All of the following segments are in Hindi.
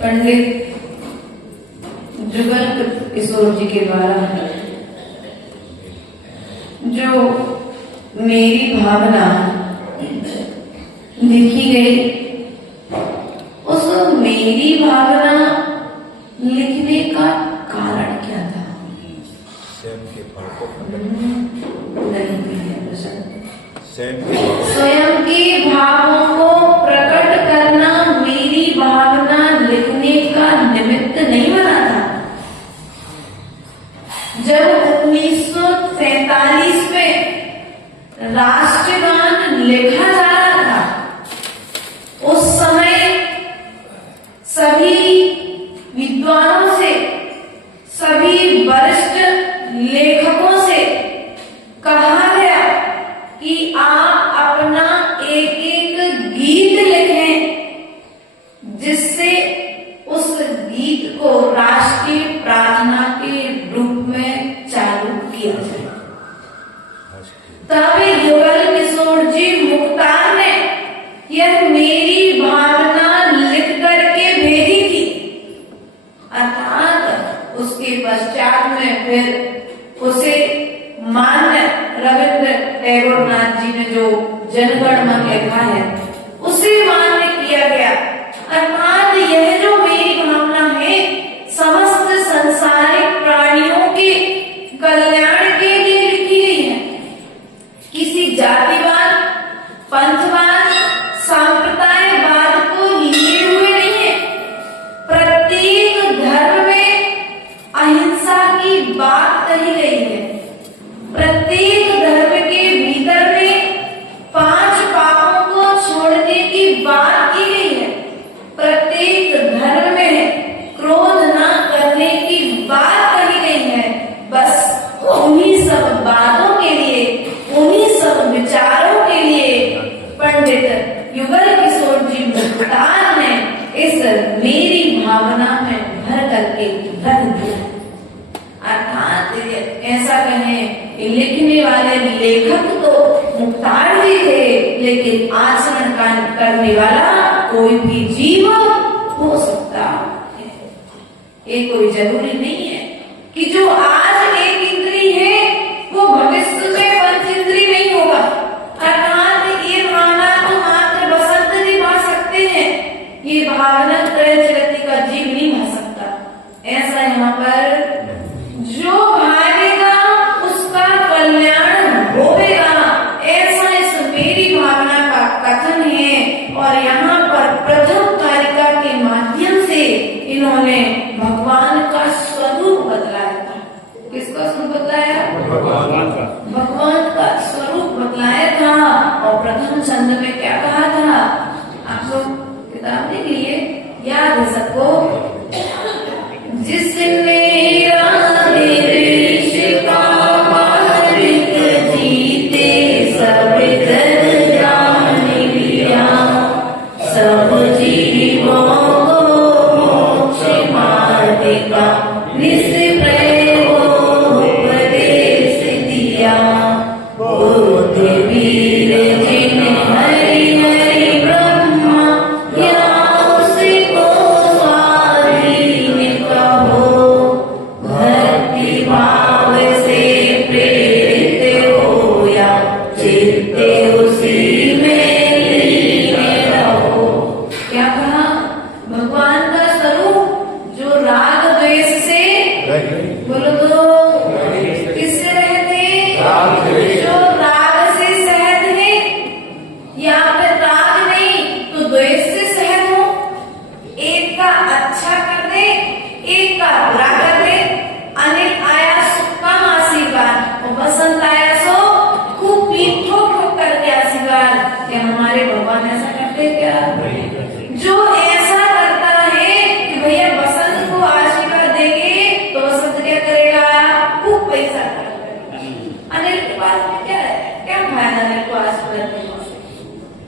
पंडित जुगल किशोर जी के द्वारा जो मेरी भावना लिखी गई, उस मेरी भावना लिखने का कारण क्या था? स्वयं के भावों को प्रकट करना मेरी भावना लिखने का निमित्त नहीं बना था। जब 1947 में राष्ट्रगान लिखा जा रहा था, उस समय सभी विद्वानों से, सभी वरिष्ठ लेखकों से कहा गया कि आप अपना एक एक गीत लिखें, जिससे उस गीत को राष्ट्रीय प्रार्थना के रूप में चालू किया जाए। तब जुगल किशोर जी मुख्तार ने यह मेरी भावना लिख करके भेजी थी। अर्थात उसके पश्चात में फिर उसे मान्य रविंद्र टैगोर नाथ जी ने जो जनगण मन लिखा है, उसे मान्य किया गया। अर्थात यह जो मेरी भावना है, समस्त संसारिक प्राणियों के कल्याण के लिए लिखी गई है। किसी जातिवाद, पंथवाद, सांप्रदायवाद को लिए हुए नहीं है। प्रत्येक धर्म में अहिंसा की बात कही गई है। प्रत्येक धर्म के भीतर में 5 पापों को छोड़ने की बात की गई है। प्रत्येक धर्म में क्रोध न करने की बात कही गई है। बस उन्हीं सब बातों के लिए, उन्हीं सब विचारों के लिए पंडित जुगल किशोर जी मुख्तार ने इस मेरी भावना में भर करके रख दिया। अर्थात ऐसा कहें, लिखने वाले लेखक तो मुख्तार जी थे, लेकिन आचरण करने वाला कोई भी जीव हो सकता है। ये कोई जरूरी नहीं है कि जो आज एक इंद्री है वो भविष्य में पंच इंद्री नहीं होगा। अर्थात ये भावना तो मात्र बसंत जी भा सकते हैं, ये भावना त्रय जगति का जीव नहीं भा सकता। ऐसा यहाँ पर जो भागेगा उसका कल्याण होगा, ऐसा इस मेरी भावना का कथन है। और यहाँ पर प्रथम कारिका के माध्यम से इन्होंने भगवान का स्वरूप बतलाया था। किसका स्वरूप बतलाया? भगवान का स्वरूप बतलाया था। और प्रथम छंद में क्या कहा था? आपको किताब देख लिए, याद है सबको? जिसने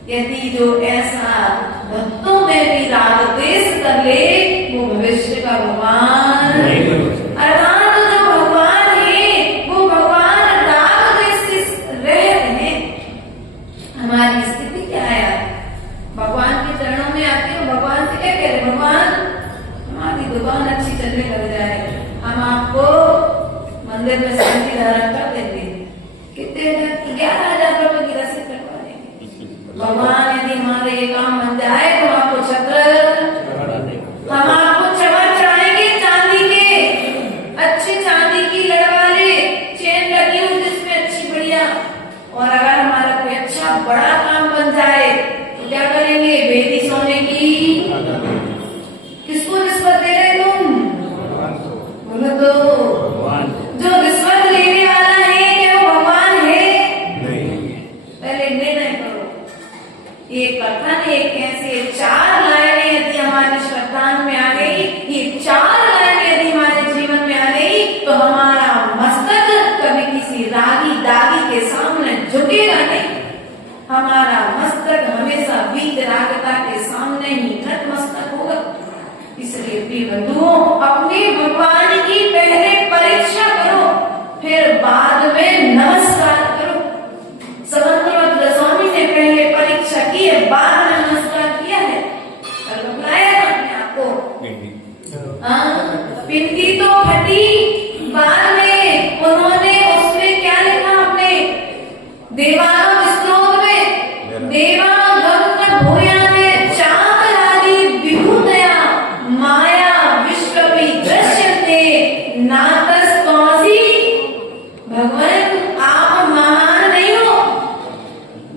यदि जो ऐसा भक्तों में भी राग द्वेष कर ले, वो भविष्य का भगवान अर्थात जो भगवान है वो भगवान राग द्वेष से रह रहे। हमारी स्थिति क्या है? दुकान अच्छी चलने लग जाए, हम आपको मंदिर में शांति धारण कर देंगे, कितने 11,000 रुपए की रसीद कटवा देंगे। भगवान यदि हमारे ये काम बन जाए तो आपको छत्र, हम आपको चमर चढ़ाएंगे चांदी के, अच्छी चांदी की लड़वाले चेन लगी हो जिसमें अच्छी बढ़िया। और अगर हमारा कोई अच्छा बड़ा काम बन जाए तो क्या करेंगे, बेटी सोने की। किसको रिश्वत दे रहे तुम, बोलो तो। जो रिश्वत लेने वाला है क्या वो भगवान है? पहले निर्णय करो। ये कथन एक ऐसे 4 लाइनें यदि हमारे श्रद्धांग में आ गई, ये 4 लाइनें यदि हमारे जीवन में आ गई तो हमारा मस्तक कभी किसी रागी दागी के सामने झुकेगा नहीं। हमारा मस्तक हमेशा वीतरागता के सामने ही नतमस्तक होगा। इसलिए प्रिय बंधुओं, अपने भगवान की पहले परीक्षा करो, फिर बाद में नमस्कार करो। समंतवत गोस्वामी ने पहले परीक्षा की है, बाद में नमस्कार किया है। कल बुलाया अपने आपको, पिंडी तो फटी, बाद में उन्होंने उसमें क्या लिखा अपने देवागम स्त्रोत में, देवागम भूयाने चाकरादि विभूतया माया विश्व दृश्यते नातस्तौसी। भगवान आप महान नहीं हो।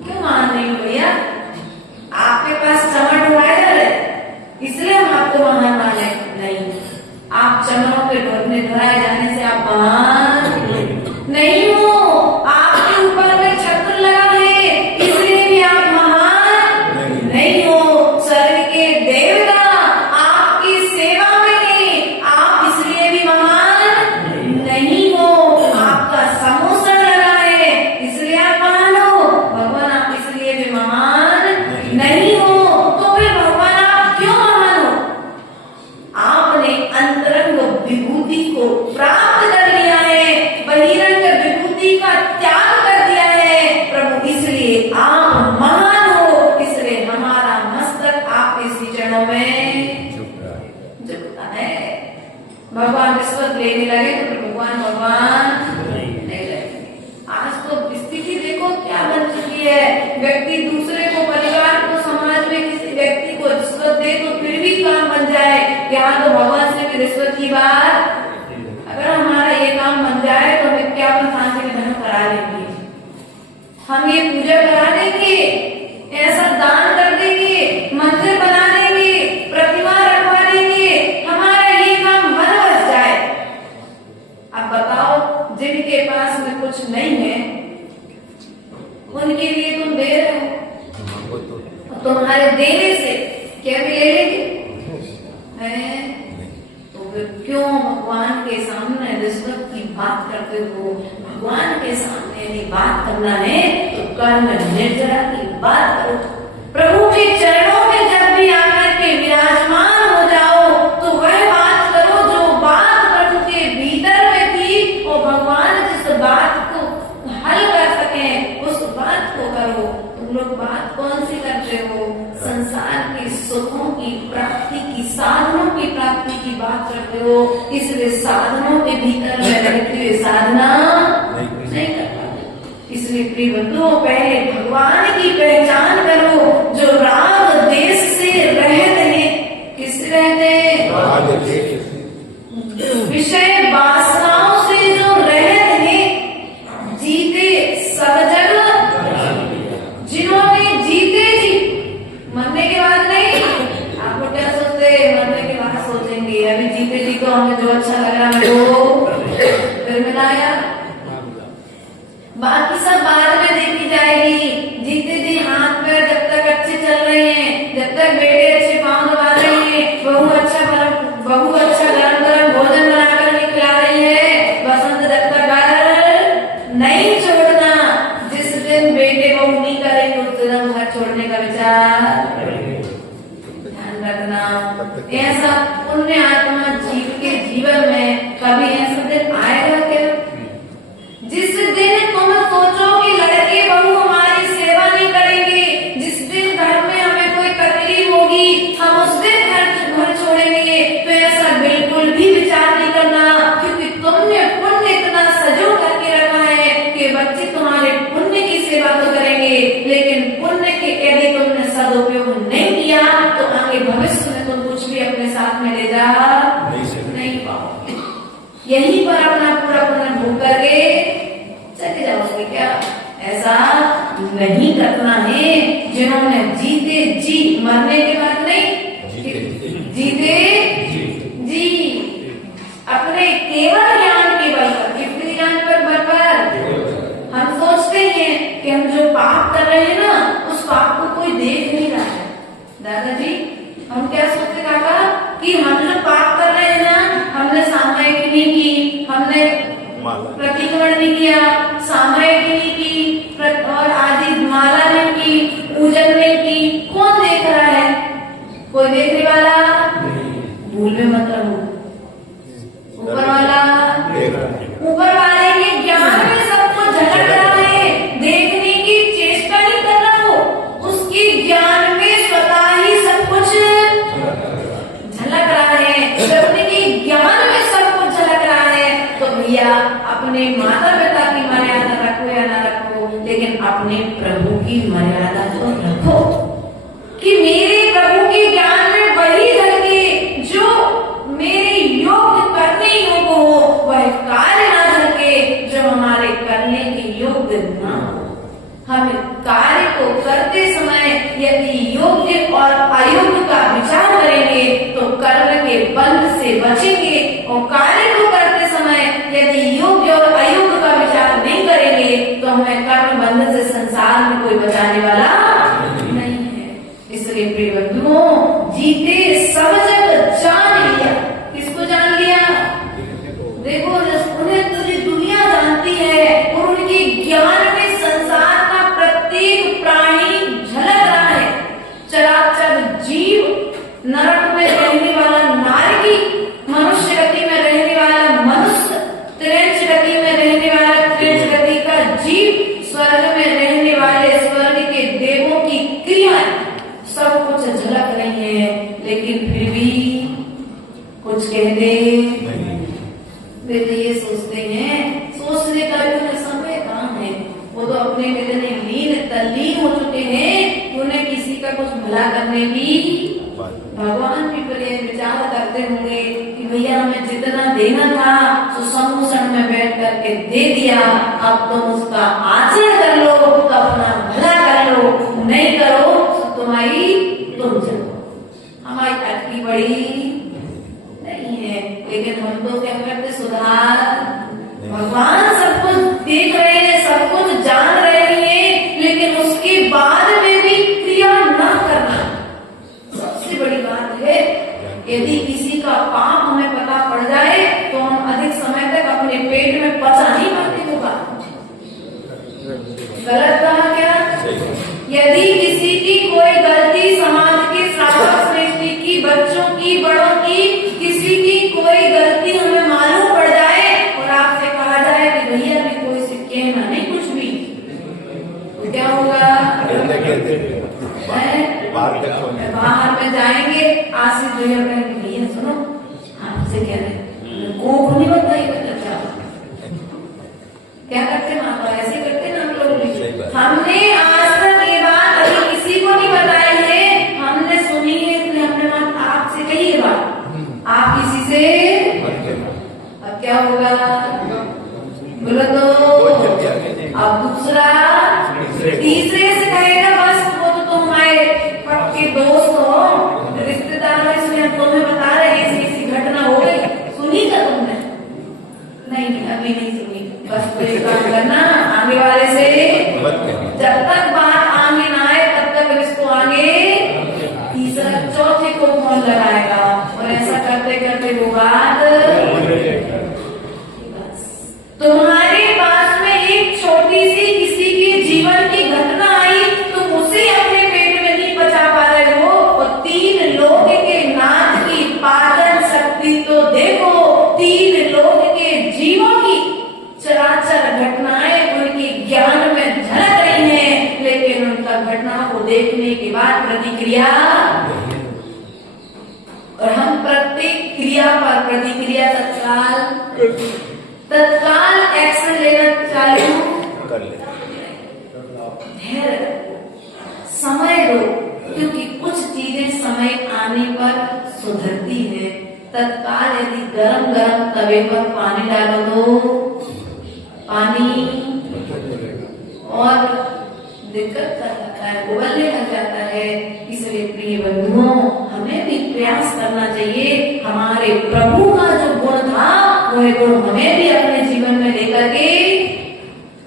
क्यों महान नहीं हो भैया? आपके पास चमड़ उड़ाए जा रहे इसलिए हम आपको महान माने नहीं। आप चमड़ों पे ढुराए जाने से आप महान नहीं हो। आपके ऊपर में छत्र लगा है इसलिए भी आप महान नहीं हो। स्वर्ग के देवता आपकी सेवा में हैं, आप इसलिए भी महान नहीं हो। आपका समोसन लगा है इसलिए आप महान हो। भगवान आप इसलिए भी महान नहीं हो। तो फिर भगवान आप क्यों महान हो? आपने अंतरंग विभूति को प्राप्त कर लिया है, बहिरंग विभूति का त्याग कर दिया है प्रभु, इसलिए आप महान हो। इसलिए हमारा मस्तक आपके श्री चरणों में झुकता है। भगवान रिश्वत लेने लगे तो फिर भगवान नहीं लगेंगे। आज तो स्थिति देखो क्या बन चुकी है। व्यक्ति दूसरे को, परिवार को, समाज में किसी व्यक्ति को रिश्वत दे तो फिर भी काम बन जाए। यहाँ तो भगवान से भी रिश्वत की बात। अगर हमारा ये काम बन जाए तो हम विज्ञापन शांति विधान करा लेंगे, हम ये पूजा करा देंगे, ऐसा दान कर देंगे, मंदिर बना देंगे, प्रतिमा रखवा देंगे, हमारा ये काम मन बस जाए। अब बताओ, जिनके पास में कुछ नहीं है उनके लिए तुम दे रहे हो, तुम्हारे देने से क्या भी ले लेंगे? तो फिर क्यों भगवान के सामने रिश्वत की बात करते हो? भगवान के सामने यदि बात करना है तो कर्म निर्जरा की बात करो। प्रभु के चरणों में जब भी आकर के विराजमान हो जाओ तो वह बात करो जो बात प्रभु के भीतर में थी, और भगवान जिस बात को हल कर सके उस बात को करो। तुम लोग बात कौन सी करते हो? संसार के सुखों की प्राप्ति की, साधनों की प्राप्ति की बात करते हो। इसलिए साधनों के भीतर में रहते हुए साधना नहीं कर पाते। इसलिए प्रिय बंधुओं, पहले भगवान की पहचान करो जो राग देश से रहते हैं। किस रहते हैं? विषय वासनाओं से जो रहते हैं, जीते सब जगह। जिन्होंने जीते जी, मरने के बाद नहीं। आप लोग क्या सोचते हैं? मरने के बाद सोचेंगे। अभी जीते जी तो हमें जो अच्छा लग रहा है वो फिर मिलाया, बाकी सब बाद में देखी जाएगी। जीते जी हाथ पैर जब तक अच्छे चल रहे हैं, जब तक बेटे अच्छे पाँव दबा रहे हैं, बहू अच्छा गरम गरम भोजन बनाकर निकला रही है, बसंत जब तक घर नहीं छोड़ना। जिस दिन बेटे बहू नहीं करेंगे उस दिन घर छोड़ने का विचार ध्यान रखना। ऐसा पुण्य आत्मा जीव के जीवन में कभी ऐसा दिन आएगा क्या जिस दिन तुम सोचो कि लड़के बहू हमारी सेवा नहीं करेंगे, जिस दिन घर में हमें कोई तकलीफ होगी हम उस दिन घर छोड़ेंगे? तो ऐसा भविष्य में तुम कुछ भी अपने साथ में ले जा नहीं पाओगे। यहीं पर अपना पूरा भोग करके चले जाओगे क्या? ऐसा नहीं करना है। जिन्होंने जीते जी, मरने के बाद नहीं, जीते जी अपने केवल ज्ञान के बल पर, कितने ज्ञान पर? बल पर। हम सोचते हैं कि हम जो पाप कर रहे हैं ना, उस पाप को कोई देख नहीं रहा है। दादाजी, हम क्या सोचते काका कि हम जो पाप कर रहे हैं ना, हमने सामयिक नहीं की, हमने प्रतिक्रमण नहीं किया, सामयिक नहीं की और आदि माला नहीं की, पूजन नहीं की, कौन देख रहा है? कोई देखने वाला? भूल में मत रहो, ऊपर वाला, ऊपर वाले के ज्ञान में सब कुछ झलक रहा है। देखने की चेष्टा नहीं कर रहा हो, उसके ज्ञान में स्वतः ही सब कुछ झलक रहा है। जब उनके ज्ञान में सब कुछ झलक रहा है तो भैया अपने माता पिता की मर्यादा रखो या ना रखो, लेकिन अपने प्रभु की मर्यादा तो रखो कि मेरे प्रभु के ज्ञान में वही झलके जो मेरे योग्य करने योग्य हो, वह कार्य ना झलके जो हमारे करने के योग्य ना हो। हम कार्य को करते समय यदि योग्य और अयोग्य का विचार करेंगे तो कर्म के बंध से बचेंगे, और कार्य को करते समय यदि योग्य और अयोग्य का विचार नहीं करेंगे तो हमें कर्म बंध से संसार में कोई बचाने वाला नहीं है। इसलिए प्रिय बंधुओं, जीते सब जग जान लिया। किसको जान लिया? देखो, उन्हें पूरी दुनिया जानती है और उनके ज्ञान में संसार का प्रत्येक प्राणी झलक रहा है। चराचर जीव, नरक में रहने वाला नारकी, मनुष्य गति में रहने वाला मनुष्य, त्रिंच गति में रहने वाला त्रिंच गति का जीव, स्वर्ग में रहने वाले स्वर्ग के देवों की क्रियाएं, सब कुछ झलक रही है। लेकिन फिर भी कुछ कहते वे तो ये सोचते हैं, सोचने का भी उन्हें समय कहाँ है। वो तो अपने में इतने लीन तल्लीन हो चुके हैं कि उन्हें किसी का कुछ भला करने की, भगवान भी विचार करते होंगे कि भैया हमें जितना देना था तो समूषण में बैठ करके दे दिया, अब तुम उसका आचरण कर लो तो अपना भला कर लो, नहीं करो तो तुम्हारी तुम चलो। हमारी अटकी बड़ी नहीं है, लेकिन हम तो क्या करते? सुधार। भगवान सब कुछ देख रहे हैं, सब कुछ जान रहे हैं, लेकिन उसके बाद में भी क्रिया न करना सबसे बड़ी बात है। यदि किसी का पाप हमें पता पड़ जाए तो हम अधिक समय तक अपने पेट में पचा नहीं पाते होगा। गलत कहा क्या? यदि किसी की कोई गलती, समाज के श्रावक श्रेष्ठी की, बच्चों की, बड़ों की, किसी की कोई गलती हमें मालूम पड़ जाए और आपसे कहा जाए कि भैया भी कोई से कहना नहीं कुछ भी, तो क्या होगा? बाहर में जाएंगे, आशीष भैया कहेंगे भैया सुनो आपसे कह रहे को नहीं बताइए क्या करते माता, ऐसे करते ना हम लोग। हमने आज तक ये बात अभी किसी को नहीं बताई है, हमने सुनी है, इसलिए हमने आपसे कही है बात, आप किसी से। अब क्या होगा? बोलो तो अब दूसरा तीसरे से कहेगा बस वो तो तुम्हारे पक्के दोस्त हो, रिश्तेदार हो, इसलिए हम तुम्हें बता रहे हैं ऐसी घटना हो गई। सुनी क्या तुमने? नहीं, अभी नहीं सुनी। बस तो एक काम करना, आगे वाले से जब तक बात आगे ना आए तब तक इसको आगे तीसरा चौथे को फोन लगाएगा और ऐसा करते करते वो बात तुम्हारे पास में एक छोटी सी किसी के जीवन की घटना आई, तुम उसे अपने पेट में नहीं पचा पा रहे हो, और 3 लोग के नाथ की पाचन शक्ति तो देखो, 3 लोग के जीवों की चराचर घटनाएं उनके ज्ञान में झलक रही हैं, लेकिन उनका घटना को देखने के बाद प्रतिक्रिया, और हम प्रत्येक क्रिया पर प्रतिक्रिया तत्काल एक्शन लेना चालू कर ले। धैर्य, समय दो, क्योंकि कुछ चीजें समय आने आने पर सुधरती है। तत्काल यदि गरम गरम तवे पर पानी डालो तो पानी और दिक्कत कर सकता है, उबलने लग जाता है। इसलिए प्रिय बंधुओं, हमें भी प्रयास करना चाहिए हमारे प्रभु का जो गुण था वह गुण हमें भी अपने जीवन में लेकर के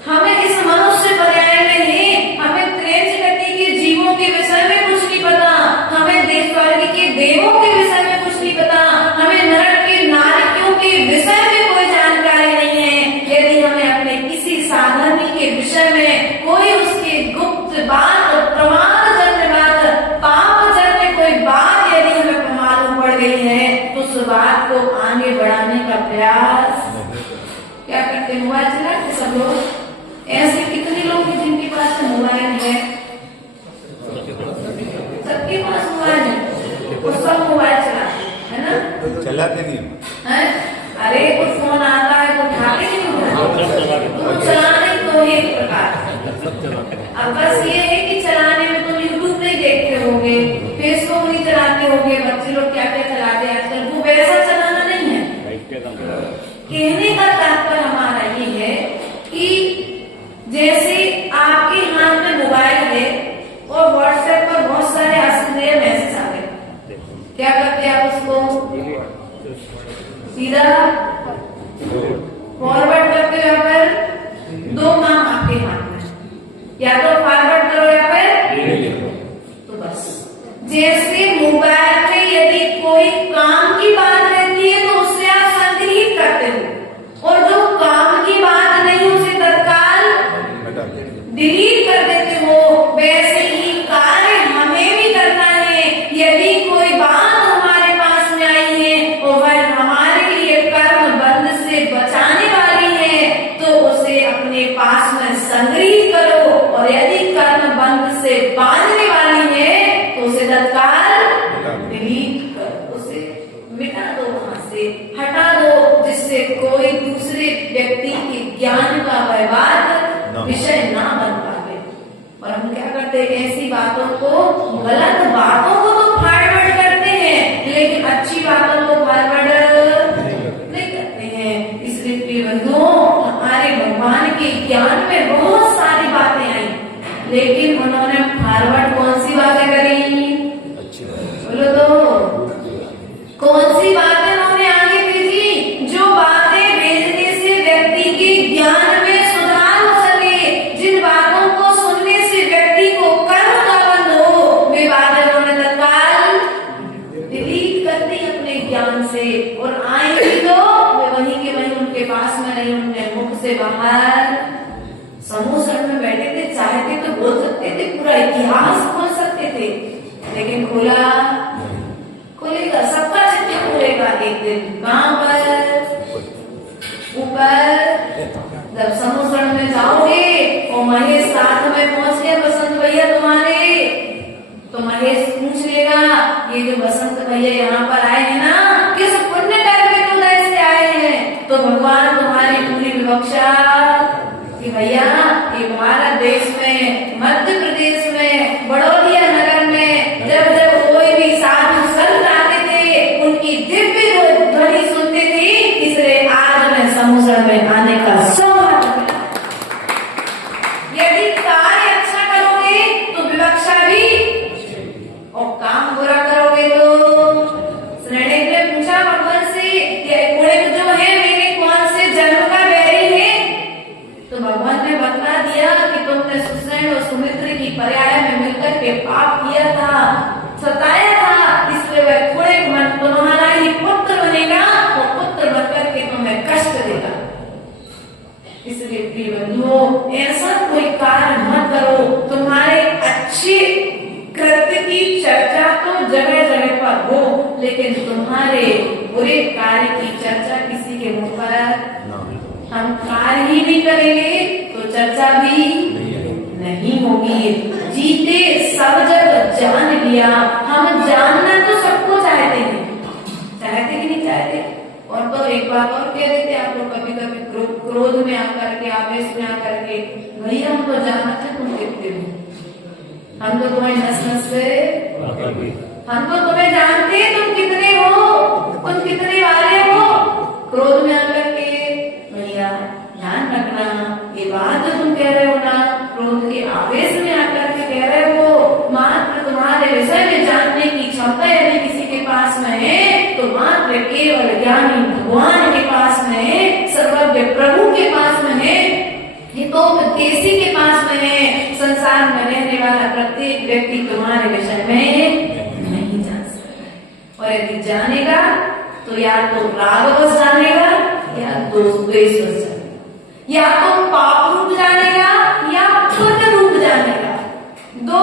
हमें इस मनुष्य पर्याय में ही हमें त्रेंच गति के जीवों के विषय में कुछ नहीं पता, हमें देश स्वर्ग के देवों के विषय में कुछ नहीं पता, हमें नरक के नारकियों के विषय में कोई जानकारी नहीं है। यदि हमें अपने किसी साधन के विषय में कोई उसके गुप्त बात, प्रमाण जन्य बात, पाप जन्य कोई बात यदि हमें मालूम पड़ गई है तो उस बात को आगे बढ़ाने का प्रयास क्या करते? मोबाइल चलाते सब लोग। ऐसे कितने लोग हैं जिनके पास मोबाइल है? सबके पास मोबाइल है, वो सब मोबाइल चलाते है ना? चलाते नहीं है? अरे कुछ फोन आता है तो उठाते नहीं उठाते, तो चलाने तो एक प्रकार। अब बस ये है कि चलाने में तुम यूट्यूब नहीं देखते होगे, फेसबुक नहीं चलाते होगे, बच्चे लोग क्या क्या चलाते हैं आजकल, वो वैसा चलाना नहीं है। कहने का तात्पर्य हमारा ये है कि जैसे आपके हाथ में मोबाइल है और व्हाट्सएप पर बहुत सारे अश्लील मैसेज आ गए, क्या करते हैं आप उसको सीधा फॉरवर्ड करते हो, या फिर दो काम आपके हाथ में, या तो फॉरवर्ड करो या फिर तो बस। जैसे मोबाइल में यदि कोई काम की बात रहती है तो उससे आप संग्रहित करते हो, और जो काम की बात नहीं उसे तत्काल डिलीट कर देते हो। वैसे ही कार्य हमें भी करना है। यदि कोई बात हमारे पास में आई है और वह हमारे लिए कर्म बंध से बचाने वाली है तो उसे अपने पास में संग्रहित करो, और यदि कर्म बंध से बांधने वाली है तो उसे तत्काल डिलीट करो, उसे मिटा दो, वहां से हटा दो, जिससे कोई दूसरे व्यक्ति के ज्ञान का व्यवहार विषय ना बन पाए। और हम क्या करते हैं? ऐसी बातों को, गलत बातों को तो फॉरवर्ड करते हैं, लेकिन अच्छी बातों को फॉरवर्ड नहीं करते हैं। इसलिए प्रिय बंधुओं, हमारे भगवान के ज्ञान में बहुत सारी बातें आई, लेकिन उन्होंने फॉरवर्ड कौन सी बातें करी? बोलो तो, कौन सी बातें उन्होंने आगे भेजी? जो बातें भेजने से व्यक्ति के ज्ञान में सुधार हो सके, जिन बातों को सुनने से व्यक्ति को कर्म का बंध हो, वे बातें उन्होंने तत्काल डिलीट कर दी अपने ज्ञान से, और आएंगी तो वे वहीं के वहीं उनके पास में नहीं, उनके मुख से बाहर। समूह सर में बैठे थे, चाहते तो बोल सकते थे, पूरा इतिहास खोल सकते थे, लेकिन खुलेगा, सबका चित्त खुलेगा एक दिन। कहां पर? ऊपर। जब समुद्र में जाओगे और महेश साथ में पहुंच गए बसंत भैया तुम्हारे, तो महेश पूछ लेगा, ये जो बसंत भैया यहाँ पर आए हैं ना, किस पुण्य कर्म के उदय से आए हैं? तो भगवान तुम्हारी पूरी विवक्षा कि भैया ये भारत देश में, मध्य प्रदेश में, बड़ौदिया नगर में जब जब कोई भी साधु संत आते थे उनकी दिव्य ध्वनि सुनते थे, इसलिए आज मैं समुद्र में आने का सौभाग्य मिला। यदि कार्य अच्छा करोगे तो विवक्षा भी, और काम बुरा करोगे तो। श्रेणी ने पूछा भगवान से, कुड़िक जो है मेरे कौन से जन्म का बैरी है? तो भगवान ने बता दिया कि तुमने सुषेण और सुमित्र की पर्याय में मिलकर के पाप किया था, सताया था, इसलिए वह कुड़िक मन तुम्हारा ही पुत्र बनेगा, वो पुत्र बनकर के तुम्हें कष्ट देगा। इसलिए प्रिय बंधुओं, ऐसा कोई कार्य मत करो। तुम्हारे अच्छे कृत्य की चर्चा तो जगह जगह पर हो, लेकिन तुम्हारे बुरे कार्य की चर्चा किसी के मुंह पर हम कार्य ही नहीं करेंगे तो चर्चा भी नहीं होगी। जीते सब जग जान लिया, हम जानना तो सबको चाहते हैं, चाहते कि नहीं चाहते? और तो एक बात और कह देते आप लोग, कभी कभी क्रोध में आकर के, आवेश में आकर के, भैया हम तो जानना थे तुम देखते हो, हम तो तुम्हें नस नस से, हम तो तुम्हें जानते सर्वज्ञानी भगवान के पास में है, सर्वज्ञ प्रभु के पास में है, ये तो किसी के पास में है। संसार में रहने वाला प्रत्येक व्यक्ति तुम्हारे विषय में नहीं जान सकता, और यदि जानेगा तो या तो रागवश जानेगा या द्वेषवश जानेगा, या तो पाप रूप जानेगा या पुण्य रूप जानेगा। दो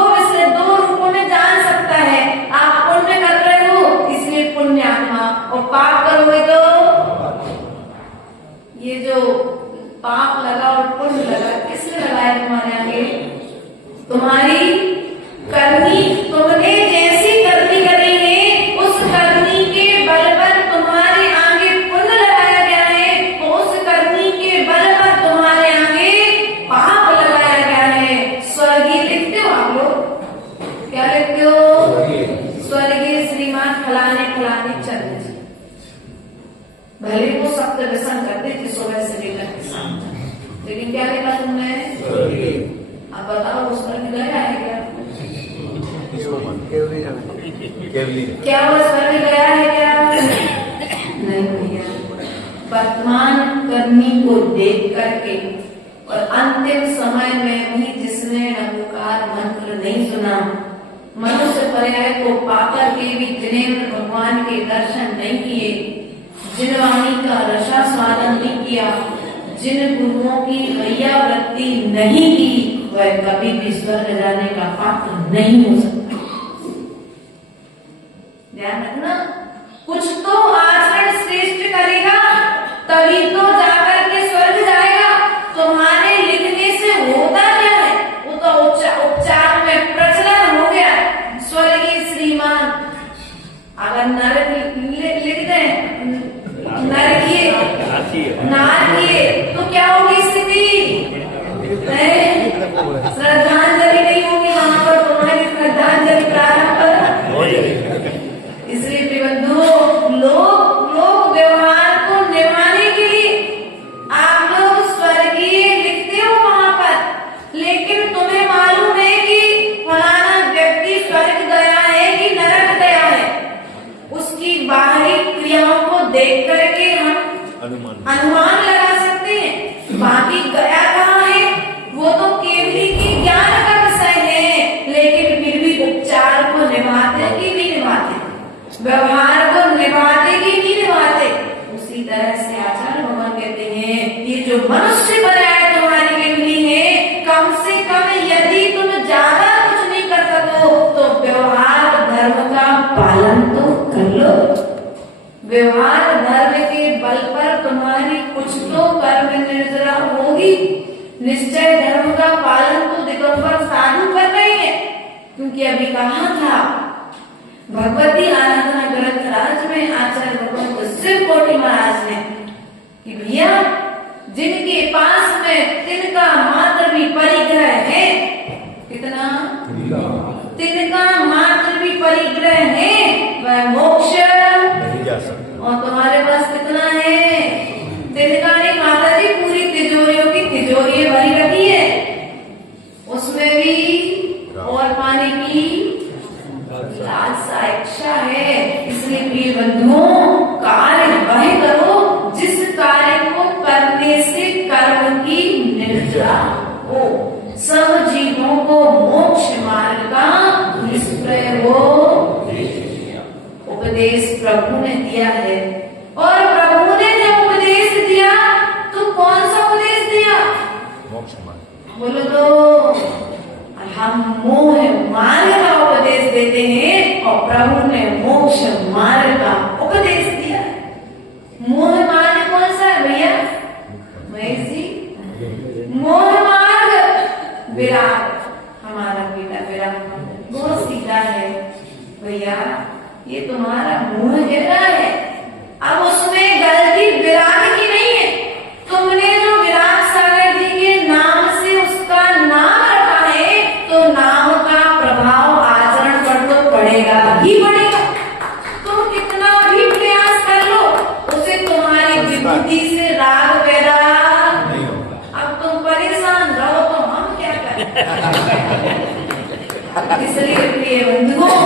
रूपों में जान सकता है। आप पुण्य कर रहे हो इसलिए पुण्य आत्मा, और पाप करोगे तो ये जो पाप लगा और पुण्य लगा, किसने लगाया तुम्हारे आगे? तुम्हारी करनी, तुमने जैसी करनी करी है उस करनी के बल पर तुम्हारे आगे पुण्य लगाया गया है, तो उस करनी के बल पर तुम्हारे आगे पाप लगाया गया है। स्वर्गीय लिखते हो आप लोग, क्या लिखते हो? स्वर्गीय श्रीमान फलाने फलाने चंद्र जी, भले वो सप्त व्यसन करते थे सुबह से लेकर के शाम तक, लेकिन क्या लिखा तुमने? अब बताओ वो स्वर्ग गया है क्या? क्या वो स्वर्ग गया है क्या? नहीं भैया। वर्तमान करनी को देख करके और अंतिम समय में भी जिसने नमोकार मंत्र नहीं सुना, मनुष्य पर्याय को पाकर के भी जिन्हें भगवान के दर्शन नहीं किए, जिन वाणी का रसास्वादन नहीं किया, जिन गुरुओं की वैयावृत्ति नहीं की, वह कभी भी स्वर्ग जाने का पात्र नहीं हो सकता। ध्यान रखना, कुछ तो आचरण श्रेष्ठ करेगा तभी तो जाकर के स्वर्ग जाएगा। तुम्हारे लिखने से होता क्या है? वो तो उपचार में प्रचलन हो गया। स्वर्गीय श्रीमान अगर नरक लिख दें, नरकीय नारकीय, तो क्या होगी स्थिति? श्रद्धांजलि नहीं होगी वहां पर, तुम्हारी श्रद्धांजलि प्रारंभ हो जाएगी। इसलिए लोग व्यवहार को निभाने के लिए आप लोग स्वर्गीय लिखते हो वहां पर, लेकिन तुम्हें मालूम है कि फलाना व्यक्ति स्वर्ग गया है कि नरक गया है, उसकी बाहरी क्रियाओं को देख करके हम अनुमान लगा सकते हैं। बाकी गया कहाँ है वो तो केवली की ज्ञान का विषय है, लेकिन फिर भी उपचार को निभाते कि नहीं निभाते, व्यवहार को निभाते कि नहीं निभाते। उसी तरह से आचार्य भगवान कहते हैं ये जो मनुष्य पर्याय तुम्हारी लिखनी है, कम से कम यदि तुम ज्यादा कुछ नहीं कर सको तो व्यवहार धर्म का पालन तो कर लो। व्यवहार धर्म के बल पर तुम्हारी कुछ तो कर्म निर्जरा होगी। निश्चय धर्म का पालन तो दिगंबर साधु कर रहे हैं, क्योंकि अभी कहा था भगवती आराधना ग्रंथ राज में आचार्य भगवत शिव कोटि महाराज ने कि भैया जिनके पास में तिनका मात्र भी परिग्रह है, कितना? तिनका मात्र भी परिग्रह है वह मोक्ष नहीं जा सकता। और तुम्हारे पास कितना है? तिनका नहीं माता जी, पूरी तिजोरियों की तिजोरी भरी रखी है, उसमें भी और पाने की लालसा इच्छा है। इसलिए प्रिय बंधुओं, कार्य वह करो जिस कार्य को करने से कर्म की निर्जरा हो, सब जीवों को मोक्ष मार्ग का निष्प्रय हो। उपदेश प्रभु ने दिया है, और प्रभु ने जब उपदेश दिया तो कौन सा उपदेश दिया? मोक्ष मार्ग। बोलो तो हम मोह मार्ग का उपदेश देते हैं और प्रभु ने मोक्ष मार्ग का उपदेश दिया। मोह मार्ग कौन सा है भैया? महेश जी, मोह मार्ग विराग, हमारा बेटा विराग बहुत सीधा है भैया, ये तुम्हारा मोह गहरा है। अब उसमें गलती विराग की नहीं है, तुमने जो विराग सागर जी के नाम से उसका नाम रखा है, तो नाम का प्रभाव आचरण पर तो पड़ेगा ही पड़ेगा। तुम कितना भी प्रयास कर लो, उसे तुम्हारी विभूति से राग पैदा नहीं होगा। अब तुम परेशान रहो तो हम क्या करें? इसलिए प्रिय बंधुओं,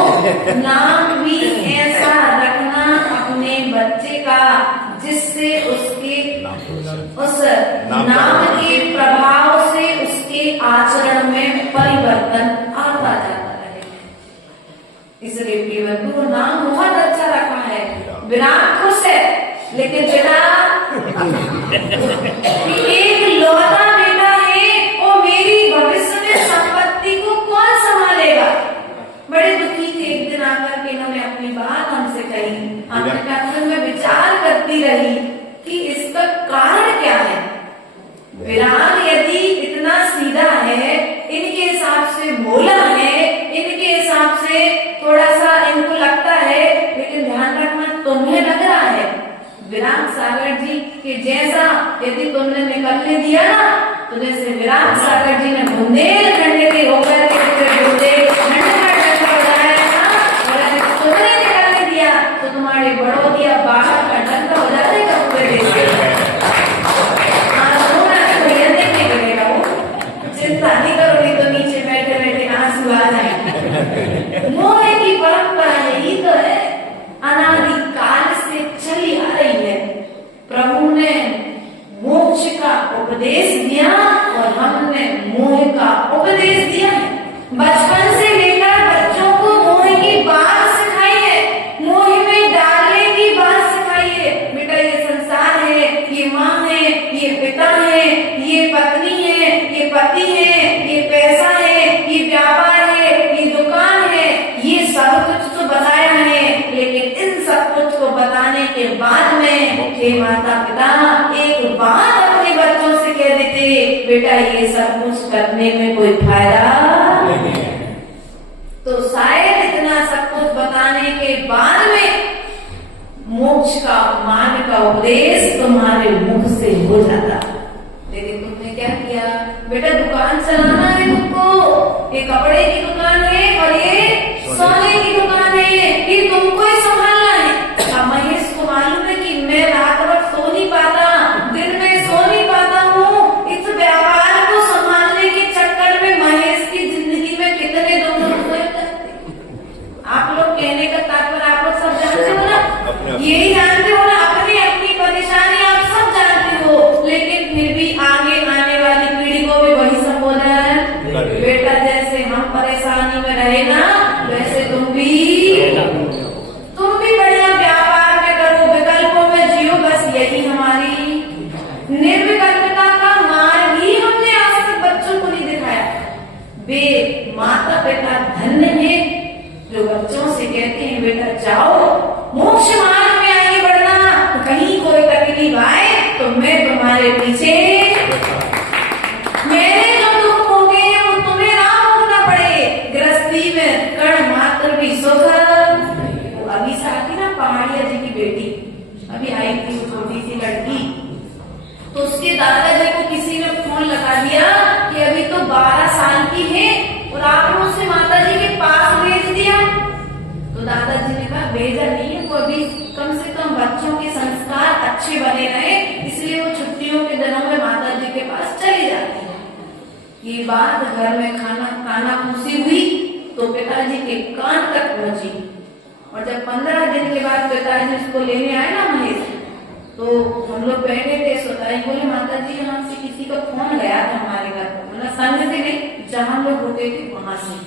नाम भी ऐसा रखना अपने बच्चे का तो नाम बहुत अच्छा रखा है, विराट खुश है, लेकिन बेटा एक लौता बेटा है और मेरी भविष्य में संपत्ति को कौन संभालेगा। बड़े दुखी थे। एक दिन आकर के इन्होंने अपनी बात हमसे कही। हमने कहा, मैं विचार करती रही कि इसका कारण क्या है। विराट यदि इतना सीधा है, इनके हिसाब से भोला है, इनके हिसाब से थोड़ा सा इनको लगता है, लेकिन ध्यान रखना तुम्हें लग रहा है विराट सागर जी के जैसा यदि तुमने निकलने दिया ना, तो जैसे विराट सागर जी ने बुंदेलखंड के होकर तुमने निकलने दिया तो तुम्हारे बड़ौदिया बाहर का डंका हो जाएगा पूरे देश में। चिंता नहीं करोगी तो नीचे बैठे बैठे आंसू आ जाएंगे। मोह की परंपरा यही तो है, अनादि काल से चली आ रही है। प्रभु ने मोक्ष का उपदेश दिया और हमने मोह का उपदेश दिया है। बचपन से लेकर बच्चों को मोह की बात सिखाई है, मोह में डालने की बात सिखाई है। बेटा ये संसार है, ये माँ है, ये पिता है, ये पत्नी है, ये पति है, ये पैसा है, ये व्यापार है, ये दुकान है, ये सब कुछ तो बताया है। लेकिन इन सब कुछ को बताने के बाद में हे माता पिता एक बात अपने बच्चों से कह देते, बेटा ये सब कुछ करने में कोई फायदा नहीं है। तो शायद इतना सब कुछ बताने के बाद में मोक्ष का मार्ग का उपदेश तुम्हारे मुख से हो जाता। लेकिन तुमने क्या किया, बेटा दुकान चलाना है तुमको, ये कपड़े की दुकान है और ये सोने की दुकान है, ये तुमको ही संभालना है। अब महेश को मालूम है कि मैं रात भर सो नहीं पाता, दिन में सो नहीं पाता हूँ, इस व्यापार को संभालने के चक्कर में महेश की जिंदगी में कितने दुख हुए। आप लोग कहने का तात्पर्य आप लोग सब जानते हो ना, यही जानते हो ना, अपनी अपनी परेशानी आप सब जानते हो, लेकिन फिर भी आगे आने वाली पीढ़ी को भी वही संबोधन, बेटा जैसे हम परेशानी में रहे ना वैसे तुम भी बढ़िया व्यापार में करो, विकल्पों में जियो। बस यही हमारी निर्विकल्पता का मार्ग ही हमने आज तक बच्चों को नहीं दिखाया। वे माता पिता धन्य है जो बच्चों से कहते हैं बेटा जाओ मोक्ष मार्ग में आगे बढ़ना, कहीं कोई तकलीफ आए तो मैं तुम्हारे पीछे, मेरे जो दुख होंगे वो तुम्हें ना भोगना पड़े। गृहस्थी में कण मात्र भी सुख। अभी से आती ना पहाड़िया जी की बेटी अभी आई थी, छोटी सी लड़की, तो उसके दादाजी को किसी ने फोन लगा दिया कि अभी तो 12 साल की है और आपने उसे माता जी के पास भेज दिया। तो दादाजी ने कहा भेजा नहीं है, वो अभी कम से कम बच्चों के संस्कार अच्छे बने रहे, इसलिए वो छुट्टियों के दिनों में माता जी के पास चली जाती है। ये बात घर में खाना खुशी हुई तो पिताजी के कान तक पहुंची, और जब 15 दिन के बाद पिताजी उसको लेने आए ना महेश, तो हम लोग बैठे थे, सुताई बोले माता जी यहाँ से किसी का फोन गया था हमारे घर पर, मतलब संग से नहीं, जहाँ लोग होते थे वहां से,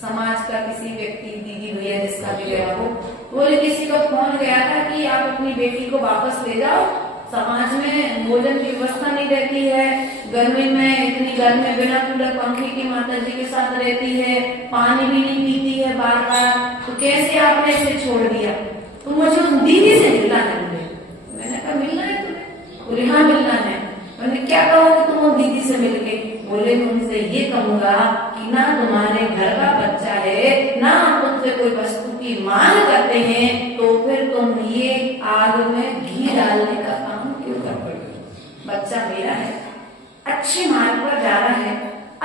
समाज का किसी व्यक्ति दीदी भैया जिसका भी गया हो, बोले किसी का फोन गया था कि आप अपनी बेटी को वापस ले जाओ, समाज में भोजन की व्यवस्था नहीं रहती है, गर्मी में इतनी गर्मी बिना कूलर पंखे की माता जी के साथ रहती है, पानी भी नहीं पीती है बार बार, तो कैसे आपने इसे छोड़ दिया। तो मुझे उस दीदी से मिलना है। मैंने कहा मिलना है तुम्हें? बोले हाँ मिलना है। मैंने क्या कहोगे तुम उस दीदी से मिलके? बोले उनसे ये कहूंगा कि ना तुम्हारे घर का बच्चा है, ना हम तुमसे कोई वस्तु की मांग करते हैं, तो फिर तुम ये आग में घी डालने का काम क्यों कर रहे हो? बच्चा मेरा है, अच्छे मार्ग पर जा रहा है,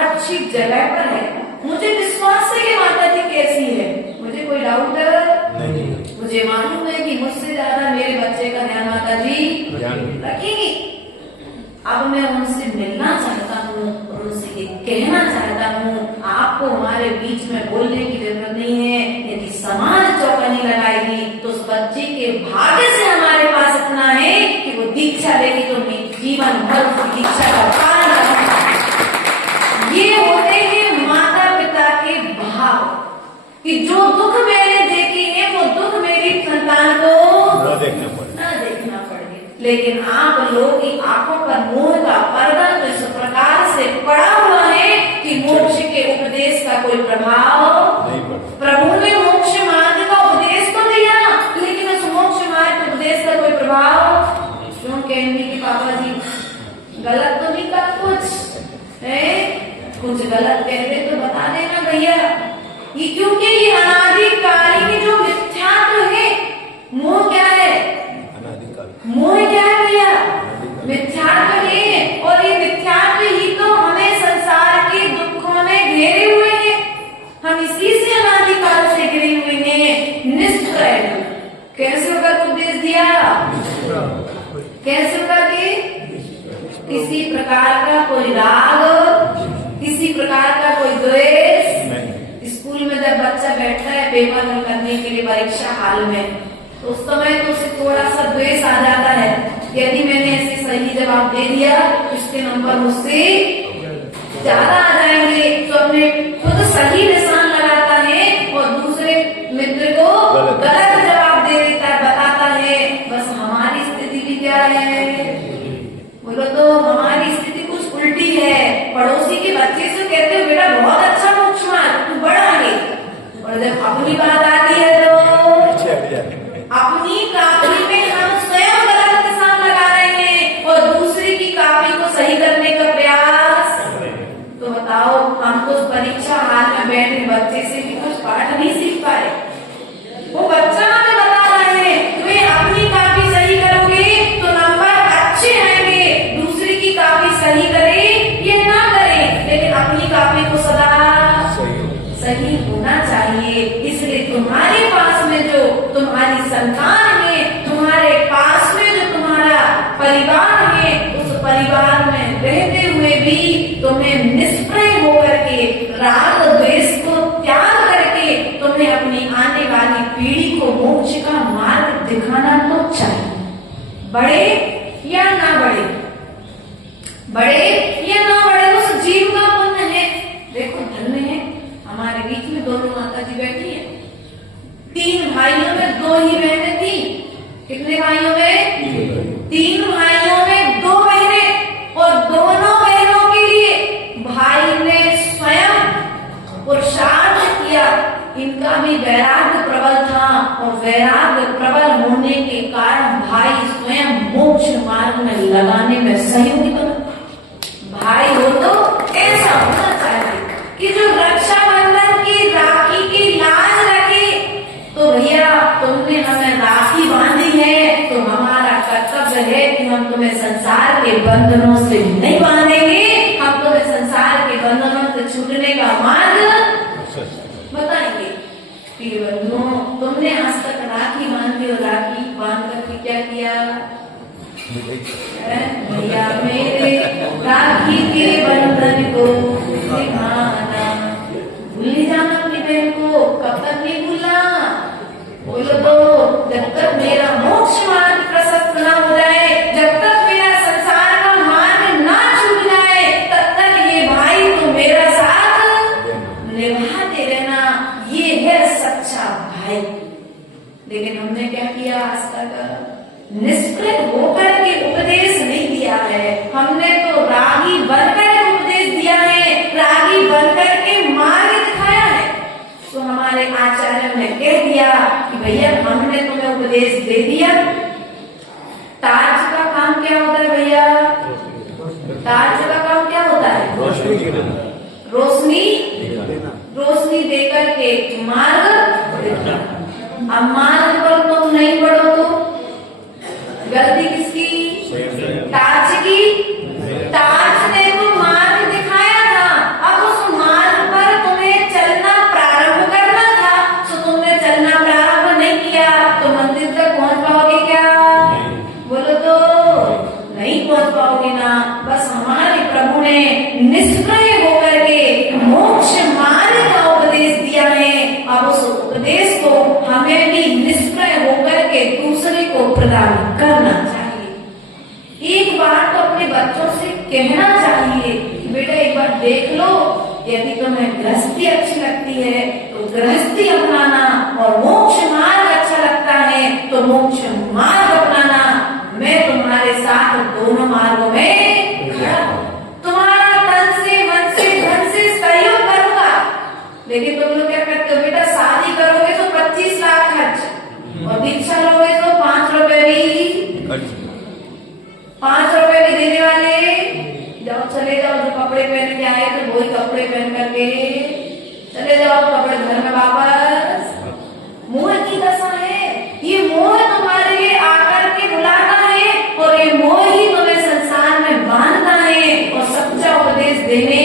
अच्छी जगह पर है, मुझे विश्वास है कि माता जी कैसी है, मुझे कोई डाउट नहीं, मुझे मालूम है कि मुझसे ज्यादा मेरे बच्चे का ध्यान माता जी रखेंगी। अब मैं उनसे मिलना चाहता हूँ और उनसे ये कहना चाहता हूँ, आपको हमारे बीच में बोलने की जरूरत नहीं है। यदि समाज चौकन्नी लगाएगी तो उस बच्चे के भाग्य से हमारे पास इतना है कि वो दीक्षा लेगी तो जीवन भर उसकी दीक्षा का पालन करना। ये होते हैं माता पिता के भाव कि जो दुख मैंने देखे हैं वो लेकिन आप लोगों की आंखों पर मोह का पर्दा तो इस प्रकार से पड़ा हुआ है कि मोक्ष के उपदेश का कोई प्रभाव नहीं पड़ता। प्रभु ने मोक्ष मार्ग का उपदेश तो दिया, लेकिन उस मोक्ष मार्ग के उपदेश का कोई प्रभाव क्यों? कहने की पापा जी गलत तो नहीं कहा कुछ है, कुछ गलत कहते तो बता देना भैया। ये क्योंकि ये अनादिकाली की जो मिथ्यात्व है, मोह क्या है? मोह क्या है भैया? मिथ्यात्व है। और ये मिथ्यात्व ही तो हमें संसार के दुखों में घेरे हुए हैं। हम इसी से अनादिकाल से घिरे हुए हैं। निष्प्रय कैसे होकर उपदेश दिया? कैसे होकर के? किसी प्रकार का कोई राग, किसी प्रकार का कोई द्वेष। स्कूल में जब बच्चा बैठता है पेपर हल करने के लिए परीक्षा हाल में, तो उस समय तो उसे थोड़ा सा द्वेष आ जाता है। यदि मैंने ऐसे सही जवाब दे दिया तो इसके नंबर मुझसे ज्यादा आ जाएंगे, तो अपने खुद सही निशान लगाता है और दूसरे मित्र को गलत जवाब दे देता है, बताता है। बस हमारी स्थिति भी क्या है? बोलो तो हमारी स्थिति कुछ उल्टी है। पड़ोसी के बच्चे से कहते हो बेटा बहुत अच्छा मोक्ष मार्ग, तू बढ़ आगे, और जब अपनी बात आती है तो अपनी कापी में हम स्वयं गलत निशान लगा रहे हैं और दूसरे की कापी को सही करने का प्रयास। तो बताओ, हम तो परीक्षा हाल में बैठे बच्चे से भी कुछ पाठ नहीं सीख पाए। वो बच्चा हमें बता रहे हैं तुम्हें अपनी कापी सही करोगे तो नंबर अच्छे आएंगे, दूसरी की कापी सही करे ये ना करे, लेकिन अपनी कापी को सदा सही होना चाहिए। इसलिए तुम्हारे पास में जो तुम्हारी संतान है, तुम्हारे पास में जो तुम्हारा परिवार है, उस परिवार में रहते हुए भी तुम्हें निष्प्रय होकर के राग द्वेष को त्याग करके तुम्हें अपनी आने वाली पीढ़ी को मोक्ष का मार्ग दिखाना तो चाहिए। बढ़े या ना बढ़े, बढ़े या ना बढ़े, उस जीव का पुण्य है। देखो धन्य है, हमारे बीच में दोनों माता जी बैठी है। 3 भाइयों में 2 ही बहनें थी। कितने भाइयों में? 3 भाइयों में 2 बहनें, और दोनों बहनों के लिए भाई ने स्वयं पुरुषार्थ किया। इनका भी वैराग्य प्रबल था, और वैराग्य प्रबल होने के कारण भाई स्वयं मोक्ष मार्ग में लगाने में सहयोगी बना। भाई हो तो ऐसा होना चाहिए कि जो रक्षाबंधन की राखी की लाज रखे, तो भैया तुमने हमें राखी बांधी है तो हमारा कर्तव्य है कि हम तुम्हें संसार के बंधनों से नहीं बांधेंगे, हम तुम्हें संसार के बंधनों से छूटने का मार्ग बताएंगे। प्रिय बंधुओं, तुमने आज तक राखी बांधी, और राखी बांध करके क्या किया? भैया मेरे राखी के बंधन को निभाना, भूल जाना अपनी बहन को, कब तक नहीं भूलना? बोलो तो जब तक मेरा मोक्ष मार्ग प्रशस्त न हो जाए, जब तक मेरा संसार का मार्ग ना छूट जाए, तब तक ये भाई तो मेरा साथ निभाते रहना। ये है सच्चा भाई। लेकिन हमने क्या किया? आज तक निष्प्रय होकर के उपदेश नहीं दिया है। हमने तो रागी बनकर उपदेश दिया है, रागी बनकर के मार्ग दिखाया है। तो हमारे आचार्य ने कह दिया कि भैया हमने तुम्हें उपदेश दे दिया। ताज का काम क्या होता है भैया? ताज का काम क्या होता है? रोशनी, रोशनी देकर के मार्ग दिखाना। अब मार्ग पर तुम नहीं बढ़ो तो गलती किसकी? ताज की। ताज ने तो मार्ग दिखाया था, अब उस मार्ग पर तुम्हें चलना प्रारंभ करना था, तो तुमने चलना प्रारंभ नहीं किया, तो मंदिर तक पहुंच पाओगे क्या? बोलो तो नहीं पहुंच पाओगे ना। बस हमारे प्रभु ने निष्प्रय होकर के मोक्ष मार्ग का उपदेश दिया है। अब उस उपदेश को हमें भी निष्प्रय होकर के दूसरे को प्रदान करना चाहिए। कपड़े पहन करके चले जाओ कपड़े घर में वापस। मोह की दशा है, ये मोह तुम्हारे लिए आकर के बुलाता है और ये मोह ही तुम्हें संसार में बांधता है। और सच्चा उपदेश देने,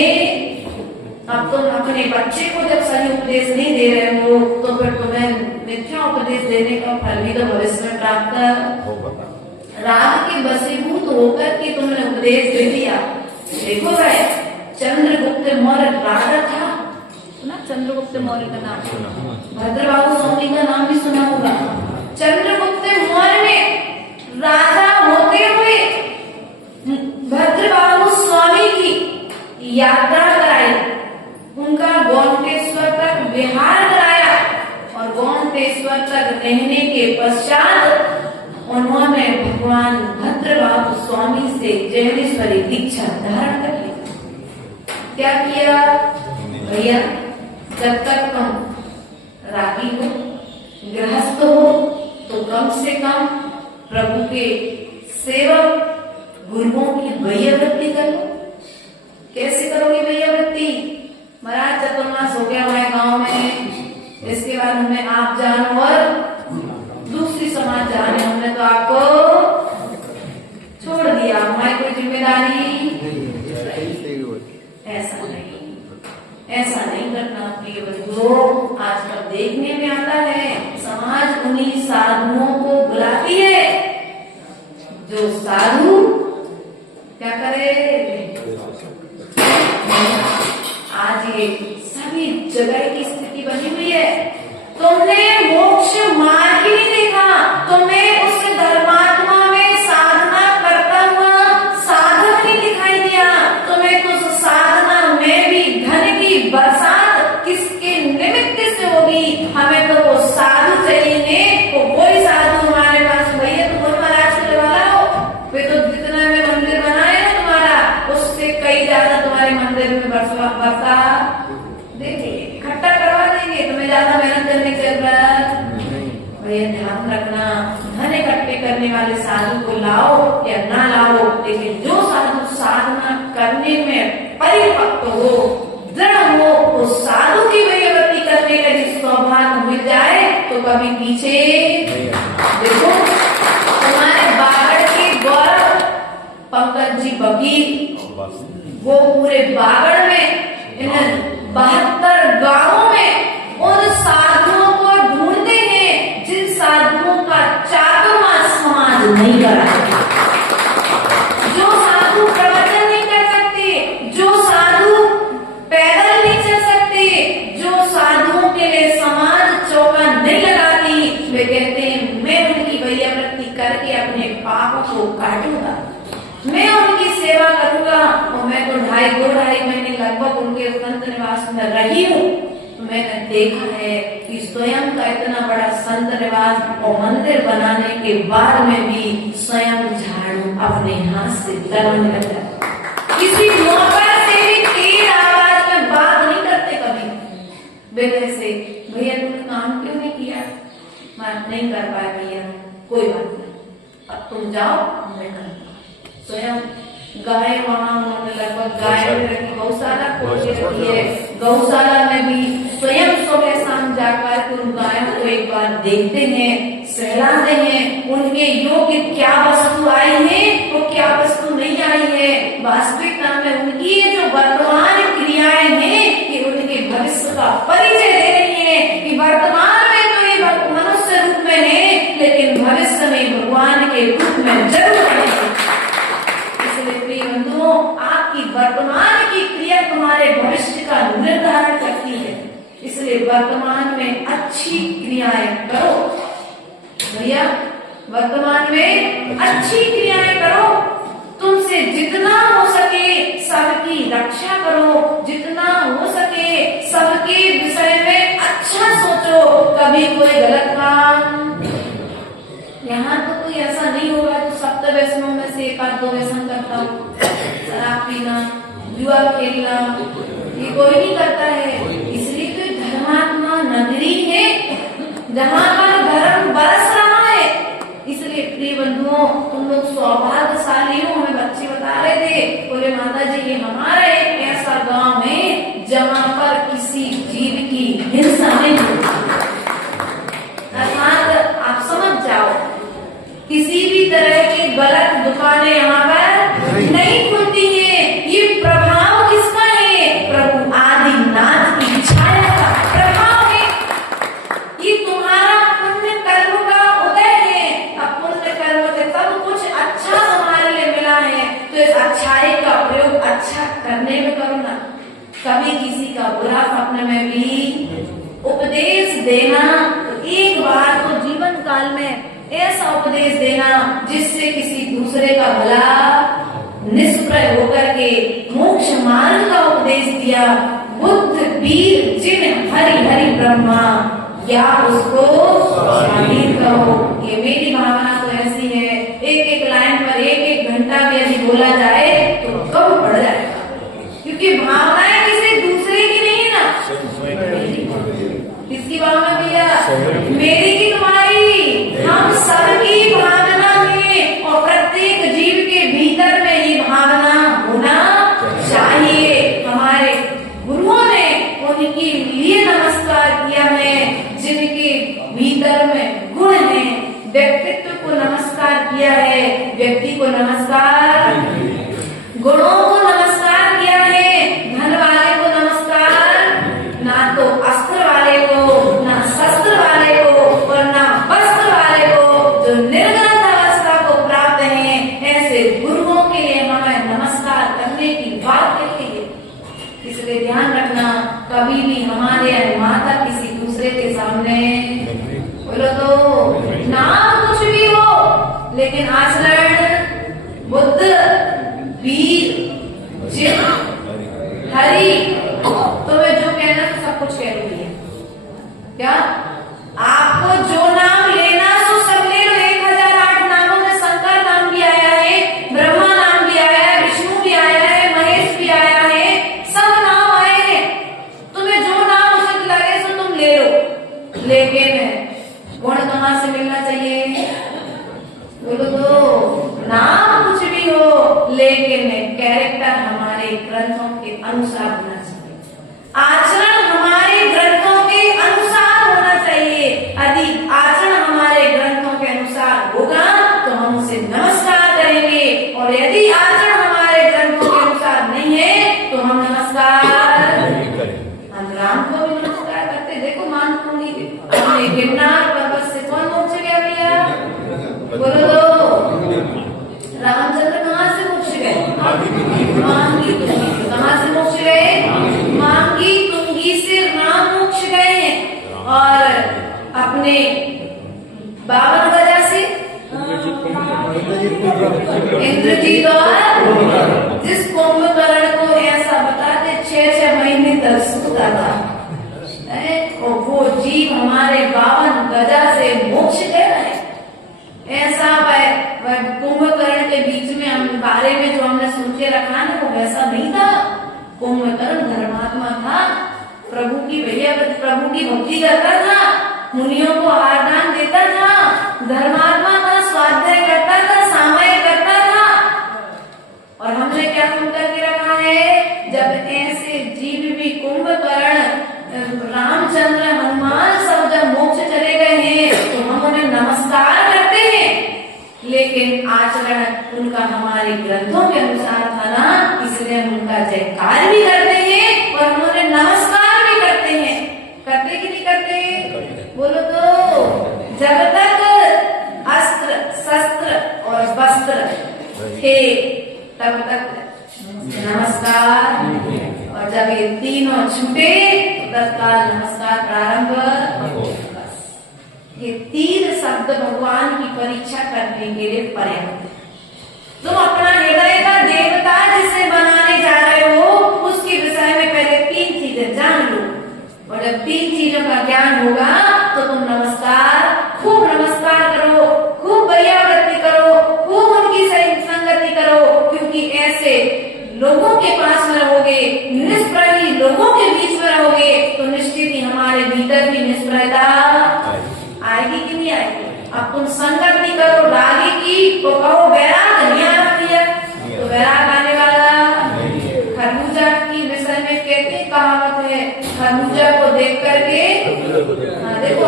अब तुम अपने बच्चे को जब सही उपदेश नहीं दे रहे हो तो फिर तुम्हें मिथ्या उपदेश देने का फल भी तो भविष्य में प्राप्त। राग के वशीभूत होकर के तुमने उपदेश दे दिया। देखो भाई, चंद्रगुप्त मौर्य राजा था, सुना चंद्रगुप्त मौर्य का नाम? भद्रबाहु स्वामी का नाम भी सुना होगा। चंद्रगुप्त मौर्य ने राजा होते हुए भद्रबाहु स्वामी की यात्रा कराई, उनका गौंतेश्वर तक विहार कराया और गौंतेश्वर तक रहने के पश्चात उन्होंने भगवान भद्रबाहु स्वामी से जैनेश्वरी दीक्षा धारण कर ली। क्या किया भैया? जब तक तुम रागी हो, गृहस्थ हो, तो कम से कम प्रभु के सेवक गुरुओं की वैयावृत्ति करो। कैसे करोगे वैयावृत्ति? महाराज चतुर्मास हो गया हमारे गांव में, इसके बाद हमें आप जानो और दूसरी समाज जाने, हमने तो आपको छोड़ दिया, हमारी कोई जिम्मेदारी। ऐसा नहीं करना प्रिय बंधुओं। आजकल देखने में आता है समाज उन्हीं साधुओं को बुलाती है जो साधु क्या करे। आज ये सभी जगह की स्थिति बनी हुई है। तुमने मोक्ष मार्ग ही नहीं देखा, तुमने उस धर्मात्मा में साधना करता हुआ साधक नहीं दिखाई दिया। तुम्हें तो उस साधना में भी धन की बरसात किसके निमित्त से होगी? हमें तो वो साधु चाहिए, वही साधु हमारे पास। भैया तुम महाराज के वाला हो, वे तो जितना में मंदिर बनाए ना तुम्हारा, उससे कई ज्यादा तुम्हारे मंदिर में बरसा देखिए इकट्ठा करवा देंगे, तुम्हें ज्यादा मेहनत करने की जरूरत। भैया ध्यान रखना, धन इकट्ठे करने वाले साधु को लाओ या ना लाओ, लेकिन जो साधु साधना करने में परिपक्व हो, दृढ़ हो, उस साधु की वैयावृत्ति करने का जिस सौभाग्य मिल जाए तो कभी पीछे। देखो तुम्हारे बागड़ के गौरव पंकज जी वकील, वो पूरे बागड़ में इन 72 गांवों में उन साधुओं को ढूंढते हैं जिन साधुओं का चातुर्मास समाज नहीं करा, जो साधु प्रवचन नहीं कर सकते, जो साधु पैदल नहीं चल सकते, जो साधुओं के लिए समाज चौका नहीं लगाती। वे कहते हैं मैं उनकी वैयावृत्ति करके अपने पापों को काटूंगा, मैं उनकी सेवा करूंगा। और मैं तो 2.5 महीने लगभग उनके संत निवास में रही हूँ, तो मैंने देखा है कि स्वयं का इतना बड़ा संत निवास और मंदिर बनाने के बाद में भी स्वयं झाड़ू अपने हाथ से दर्द करता, किसी नौकर से भी तेज आवाज में बात नहीं करते कभी। बेटे से भैया तुमने काम क्यों नहीं किया? बात नहीं कर पाए भैया, कोई बात नहीं, अब तुम जाओ मैं करूँगा। स्वयं गाय वहाँ उन्होंने लगभग गाय में रखी, गौशाला खोल के रखी है। गौशाला में भी स्वयं सुबह शाम जाकर उन गायों को एक बार देखते हैं, सहलाते हैं, उनके योग्य क्या वस्तु आई है, वो क्या वस्तु नहीं आई है। वास्तविकता में उनकी जो वर्तमान क्रियाएं हैं कि उनके भविष्य का परिचय दे रही है कि वर्तमान में तो ये मनुष्य रूप में है, लेकिन भविष्य में भगवान के रूप में जरूर आएंगे। बंधुओं, आपकी वर्तमान की क्रिया तुम्हारे भविष्य का निर्धारण करती है, इसलिए वर्तमान में अच्छी क्रियाएं करो। भैया वर्तमान में अच्छी क्रियाएं करो, तुमसे जितना हो सके सबकी रक्षा करो, जितना हो सके सबके विषय में अच्छा सोचो, कभी कोई गलत काम। यहाँ तो कोई ऐसा नहीं होगा तो 7 व्यसनों में से 1-2 व्यसन करता हूँ, शराब पीना, जुआ खेलना, ये कोई नहीं करता है। इसलिए तो धर्मात्मा नगरी है जहाँ पर धर्म बरस रहा है। इसलिए प्रिय बंधुओं, तुम लोग सौभाग्यशाली हो। हमें बच्चे बता रहे थे, बोले माता जी ये हमारा एक ऐसा गांव है जहाँ पर किसी जीव की हिंसा नहीं होती। अर्थात आप समझ जाओ, किसी भी तरह की गलत दुकानें यहाँ पर नहीं खुलती हैं। ये प्रभाव किसका है? प्रभु आदिनाथ की छाया का प्रभाव है। ये तुम्हारा पुण्य कर्म का उदय है। अब पुण्य कर्म से सब कुछ अच्छा तुम्हारे लिए मिला है, तो इस अच्छाई का प्रयोग अच्छा करने में करो ना। कभी किसी का बुरा स्वप्न में भी उपदेश देना, एक बार तो जीवन काल में ऐसा उपदेश देना जिससे किसी दूसरे का भला निष्प्रय होकर के मोक्ष मार्ग का उपदेश दिया। बुद्ध वीर जिन हरि हरि ब्रह्मा, या उसको शामिल करो। ये मेरी भावना तो ऐसी है, एक एक लाइन पर एक एक घंटा भी यदि बोला जाए तो कम पड़ जाएगा, क्योंकि भावनाएं किसी दूसरे की नहीं है ना। किसकी भावना किया? मेरी की तुम्हारी, हम सबकी भावना है। और प्रत्येक जीव के भीतर में ये भावना होना चाहिए। हमारे गुरुओं ने उनके लिए नमस्कार किया है जिनके भीतर में गुण है। व्यक्तित्व को नमस्कार किया है, व्यक्ति को नमस्कार, गुणों को नमस्कार किया है। धन वाले को नमस्कार, ना तो अस्त्र वाले को, ना शस्त्र वाले को, और ना वस्त्र वाले को। जो निर्गत अवस्था को प्राप्त है, ऐसे गुरुओं के लिए हमें नमस्कार करने की बात कही है। इसलिए ध्यान रखना, कभी भी हमारे माता किसी दूसरे के सामने, बोलो तो नाम कुछ भी हो, लेकिन आचरण बुद्ध वीर जिन हरि, तुम्हें जो कहना तो सब कुछ कह रही है। क्या आपको जो नाम लेना तो सब ले लो। 1008 नामों में शंकर नाम भी आया है, ब्रह्मा नाम भी आया है, विष्णु भी आया है, महेश भी आया है, सब नाम आए हैं। तुम्हें जो नाम उचित लगे तो तुम ले लो, लेकिन गुण कहाँ से मिलना चाहिए? बोलो तो नाम कुछ भी हो, लेकिन कैरेक्टर हमारे ग्रंथों के अनुसार होना चाहिए, आचरण हमारे ग्रंथों के अनुसार होना चाहिए। यदि आचरण हमारे ग्रंथों के अनुसार होगा तो हम उसे नमस्कार करेंगे, और यदि आचरण हमारे ग्रंथों के अनुसार नहीं है तो हम नमस्कार नहीं करेंगे। हम राम को भी नमस्कार करते, देखो मान पूरी हमने गिरनार पर्वत से कौन मोक्ष गया भैया? बोलो तो रामचंद्र कहाँ से मोक्ष गए? मांगी तुंगी। कहाँ से मोक्ष गए? मांगी तुंगी से राम मोक्ष गए। और अपने 52 गजा से इंद्रजीत, और जिस कुंभकर्ण को ऐसा बताते 6-6 महीने तक सोता था, और वो जीव हमारे 52 गजा से मोक्ष गया है। ऐसा वह कुंभकर्ण के बीच में हम बारे में जो हमने सुन के रखा ना, वो वैसा नहीं था। कुंभकर्ण धर्मात्मा था, प्रभु की भक्ति करता था, मुनियों को आदान देता था, धर्मात्मा का स्वाध्याय करता था, सामय करता था। और हमने क्या सुन करके रखा है? जब ऐसे जीव भी कुंभकर्ण, रामचंद्र, हनुमान सब जब मोक्ष चले गए हैं तो हम उन्हें नमस्कार करते हैं, लेकिन आचरण उनका हमारे ग्रंथों के अनुसार था ना, इसलिए हम उनका जयकार भी करते हैं और हम उन्हें नमस्कार भी करते हैं। करते कि नहीं करते? बोलो तो जब तक अस्त्र शस्त्र और वस्त्र थे तब तक नमस्कार, और जब ये तीनों छूटे तो तत्काल नमस्कार प्रारंभ। ये 3 शब्द भगवान की परीक्षा करने के लिए पर्याप्त है। तुम अपना हृदय का देवता जिसे बनाने जा रहे हो, उसके विषय में पहले 3 चीजें जान लो, और जब 3 चीजों का ज्ञान होगा तो तुम नमस्कार, खूब नमस्कार करो, खूब वैयावृत्ति करो, खूब उनकी संगति करो, क्योंकि ऐसे लोगों के पास में रहोगे, निष्प्रय लोगों के बीच में रहोगे तो निश्चित ही हमारे भीतर भी निष्प्रयता आएगी कि नहीं आएगी? अब तुम संगत नहीं करो रागी की, तो कहो वैराग नहीं आ रही है, तो वैराग आने वाला। खरबूजा की विषय में कहते कहा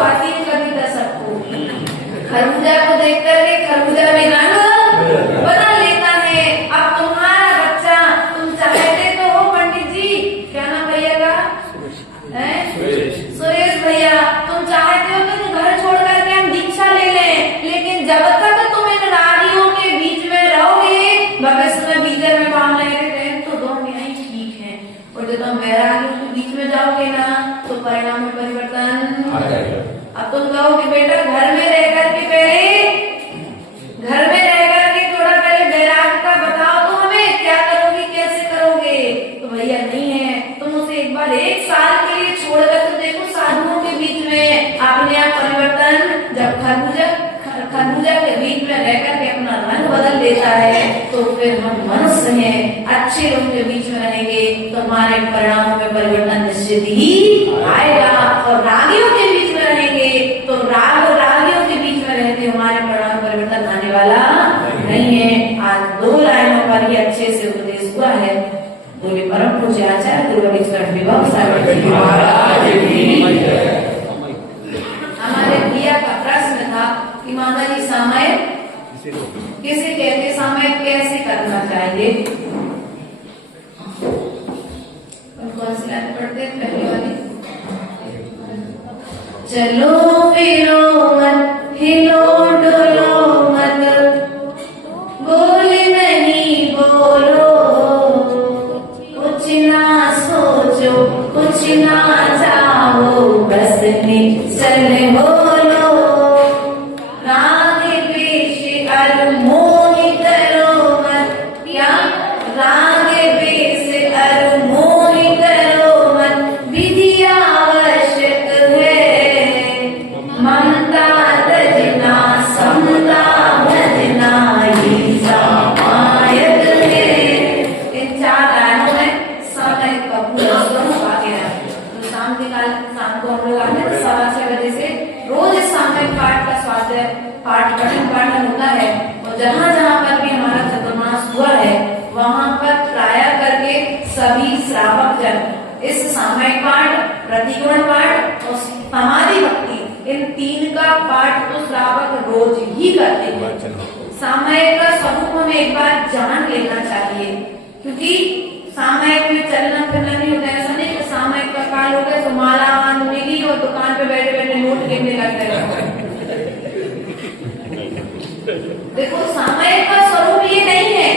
आती है कविता सबको। खरबूजा को देख करके खरबूजा में रंग बदल लेता है। अब तुम्हारा बच्चा, तुम चाहते तो हो पंडित जी, क्या नाम भैया का है? सुरेश भैया, तुम चाहते हो तो घर छोड़ करके हम दीक्षा ले लें, लेकिन जब तक तुम इन रागियों के बीच में रहोगे, भविष्य में बीजर में काम रहेंगे तो दोनों यही ठीक है। और जब तुम वैरागियों के बीच में जाओगे ना तो परिणाम में परिवर्तन आ जाएगा। अब तुम कहोगे बेटा घर में रह करके थोड़ा पहले वैराग का बताओ तो हमें क्या करोगे, कैसे करोगे? तो भैया नहीं है, तुम उसे एक बार 1 साल के लिए छोड़कर तो देखो साधुओं के बीच में अपने आप परिवर्तन। जब खरबूजा के बीच में रहकर के अपना रंग बदल देता है तो फिर हम मनुष्य हैं, अच्छे लोगों के बीच में रहेंगे तो हमारे परिणामों में परिवर्तन निश्चित ही आएगा। और रागियों के बीच में रहेंगे तो रागियों के बीच में रहते हमारे परिणाम परिवर्तन आने वाला नहीं है। आज 2 लाइनों पर ही अच्छे से उपदेश हुआ है। बोले परम पूज्य आचार्य दुर्गाधीश्वर विभव सागर महाराज की। हमारे भैया का प्रश्न था कि माता जी सामयिक किसे कहते, सामयिक कैसे करना चाहिए? कौन सी लाइन पढ़ते हैं? पहले वाली। चलो फिरो मत, हिलो डोलो मत, बोल नहीं बोलो, कुछ ना सोचो, कुछ ना चाहो, बस निश्चल बोलो। राग द्वेष अर मोह करो मत, क्या? राग द्वेष अर मोह करो मत, विधि आवश्यक है, ममता तजना समता भजना ही सामायक है। इन 4 लाइनों में सामयिक का पूरा स्वरूप आ गया है। तो शाम को हम लोग आते हैं 6:15 बजे से रोज इस सामयिक पाठ का स्वाध्याय पाठन होता है। और जहाँ जहाँ पर भी हमारा चतुर्मास हुआ है वहाँ पर प्राय करके सभी श्रावक जन इस सामयिक पाठ, प्रतिगमन पाठ और समाधि भक्ति, इन 3 का पाठ तो श्रावक रोज ही करते हैं। सामयिक का स्वरूप हमें एक बार जान लेना चाहिए, क्योंकि सामयिक में चलना फिरना नहीं होता है। ऐसा नहीं कि सामयिक का काल हो गया तो माला मिली और दुकान पे बैठे बैठे नोट गिनने लग गए। देखो सामयिक का स्वरूप ये नहीं है।